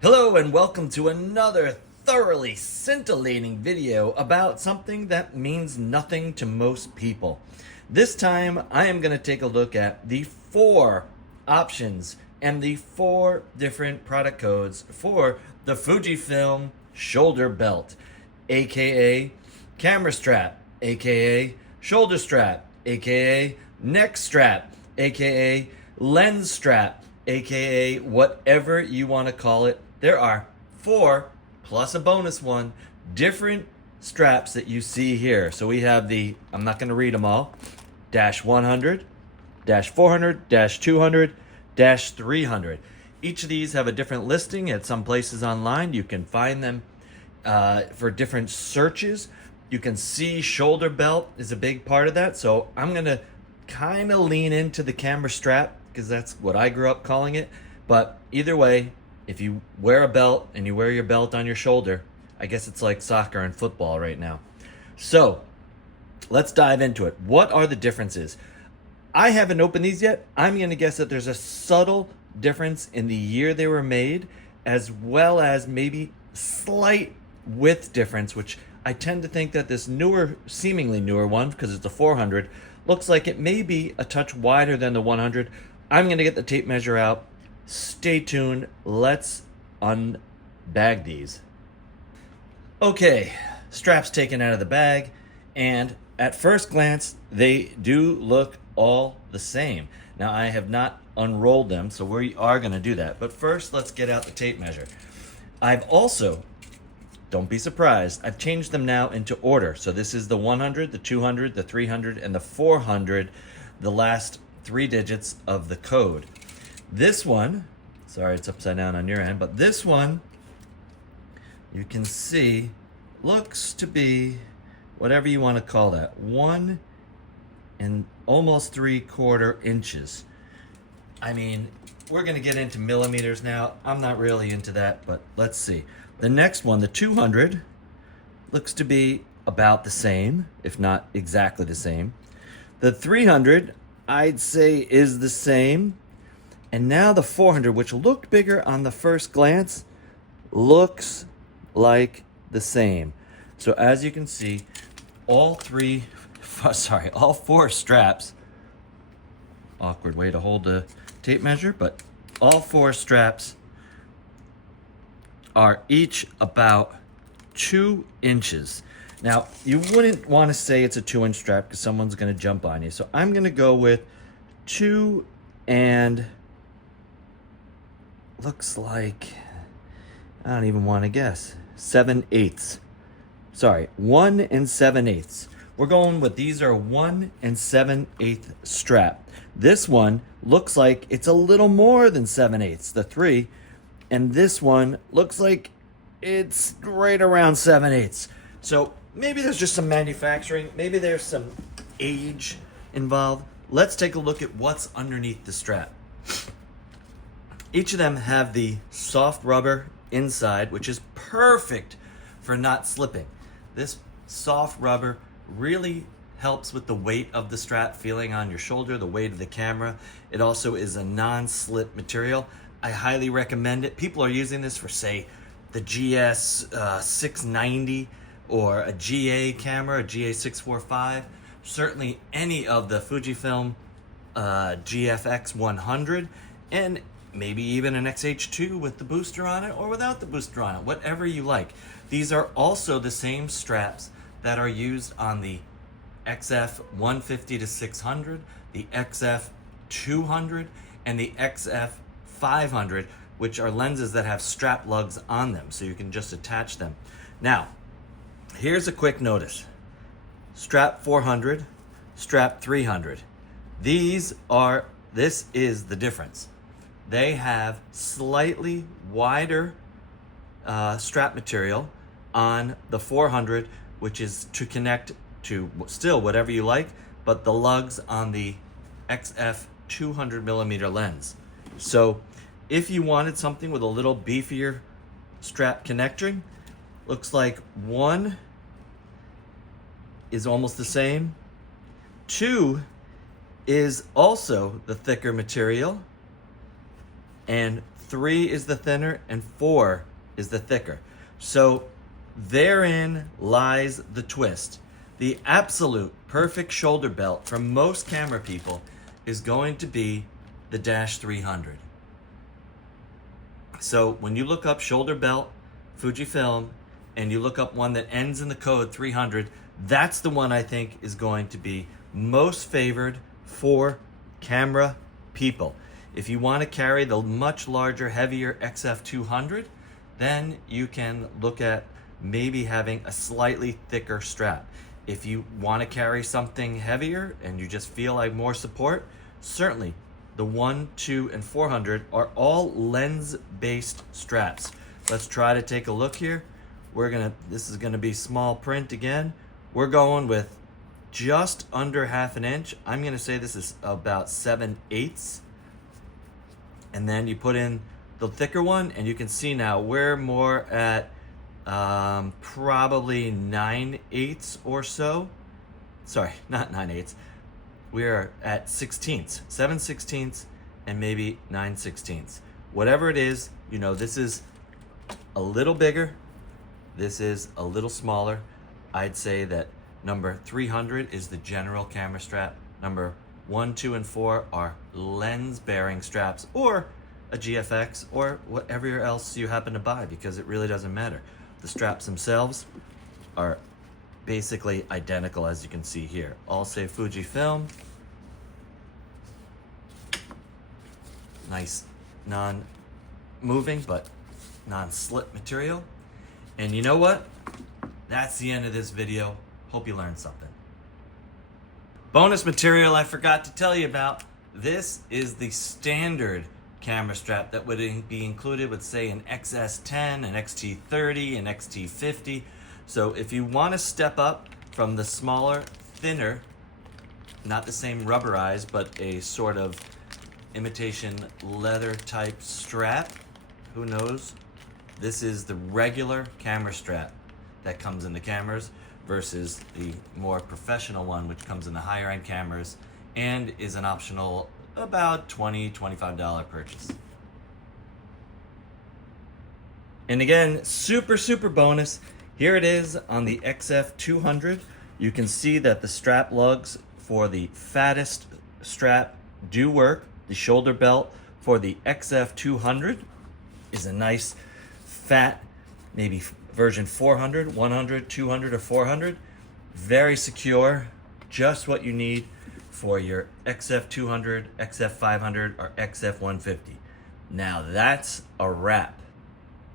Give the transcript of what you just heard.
Hello and welcome to another thoroughly scintillating video about something that means nothing to most people. This time I am going to take a look at the 4 options and the 4 different product codes for the Fujifilm shoulder belt, aka camera strap, aka shoulder strap, aka neck strap, aka lens strap, aka whatever you want to call it. There are 4 plus a bonus one different straps that you see here. So we have the, I'm not going to read them all, dash 100, dash 400, dash 200, dash 300. Each of these have a different listing at some places online. You can find them for different searches. You can see shoulder belt is a big part of that. So I'm going to kind of lean into the camera strap because that's what I grew up calling it. But either way, if you wear a belt and you wear your belt on your shoulder, I guess it's like soccer and football right now. So let's dive into it. What are the differences? I haven't opened these yet. I'm going to guess that there's a subtle difference in the year they were made, as well as maybe slight width difference, which I tend to think that this newer, seemingly newer one, because it's a 400, looks like it may be a touch wider than the 100. I'm going to get the tape measure out. Stay tuned. Let's unbag these. Okay, straps taken out of the bag, and at first glance, they do look all the same. Now, I have not unrolled them, so we are going to do that. But first, let's get out the tape measure. I've also, don't be surprised, I've changed them now into order. So this is the 100, the 200, the 300, and the 400, the last 3 digits of the code. This one, sorry it's upside down on your end, but this one, you can see, looks to be, whatever you want to call that, 1 and almost 3/4 inches. I mean, we're going to get into millimeters now. I'm not really into that, but let's see. The next one, the 200, looks to be about the same, if not exactly the same. The 300, I'd say, is the same. And now the 400, which looked bigger on the first glance, looks like the same. So as you can see, all 4 straps, awkward way to hold the tape measure, but all 4 straps are each about 2 inches. Now, you wouldn't want to say it's a 2-inch strap because someone's going to jump on you. So I'm going to go with 2 and looks like, I don't even want to guess, 7/8. Sorry, 1 and 7/8. We're going with, these are 1 and 7/8 strap. This one looks like it's a little more than 7/8, the 3. And this one looks like it's right around 7/8. So maybe there's just some manufacturing, maybe there's some age involved. Let's take a look at what's underneath the strap. Each of them have the soft rubber inside, which is perfect for not slipping. This soft rubber really helps with the weight of the strap feeling on your shoulder, the weight of the camera. It also is a non-slip material. I highly recommend it. People are using this for, say, the GS 690 or a GA camera, a GA 645. Certainly any of the Fujifilm GFX 100, and maybe even an XH2 with the booster on it or without the booster on it, whatever you like. These are also the same straps that are used on the XF 150 to 600, the XF 200, and the XF 500, which are lenses that have strap lugs on them, so you can just attach them. Now, here's a quick notice. Strap 400, strap 300. This is the difference. They have slightly wider strap material on the 400, which is to connect to still whatever you like, but the lugs on the XF 200 millimeter lens. So if you wanted something with a little beefier strap connecting, looks like 1 is almost the same. 2 is also the thicker material. And 3 is the thinner and 4 is the thicker. So therein lies the twist. The absolute perfect shoulder belt for most camera people is going to be the Dash 300. So when you look up shoulder belt Fujifilm and you look up one that ends in the code 300, that's the one I think is going to be most favored for camera people. If you want to carry the much larger, heavier XF200, then you can look at maybe having a slightly thicker strap. If you want to carry something heavier and you just feel like more support, certainly the 1, 2, and 400 are all lens-based straps. Let's try to take a look here. This is gonna be small print again. We're going with just under 1/2 inch. I'm gonna say this is about 7/8. And then you put in the thicker one and you can see now we're more at probably 9/8 or so. Sorry, not 9/8. We're at 16ths, 7/16, and maybe 9/16. Whatever it is, you know, this is a little bigger, this is a little smaller. I'd say that number 300 is the general camera strap. Number 1, 2, and 4 are lens-bearing straps, or a GFX, or whatever else you happen to buy, because it really doesn't matter. The straps themselves are basically identical, as you can see here. All say Fujifilm. Nice non-moving but non-slip material. And you know what? That's the end of this video. Hope you learned something. Bonus material I forgot to tell you about. This is the standard camera strap that would be included with, say, an XS10, an XT30, an XT50. So if you want to step up from the smaller, thinner, not the same rubberized, but a sort of imitation leather type strap, who knows? This is the regular camera strap that comes in the cameras versus the more professional one, which comes in the higher end cameras and is an optional about $20, $25 purchase. And again, super bonus. Here it is on the XF200. You can see that the strap lugs for the fattest strap do work. The shoulder belt for the XF200 is a nice fat, maybe version 400, 100, 200, or 400. Very secure, just what you need for your XF200, XF500, or XF150. Now that's a wrap.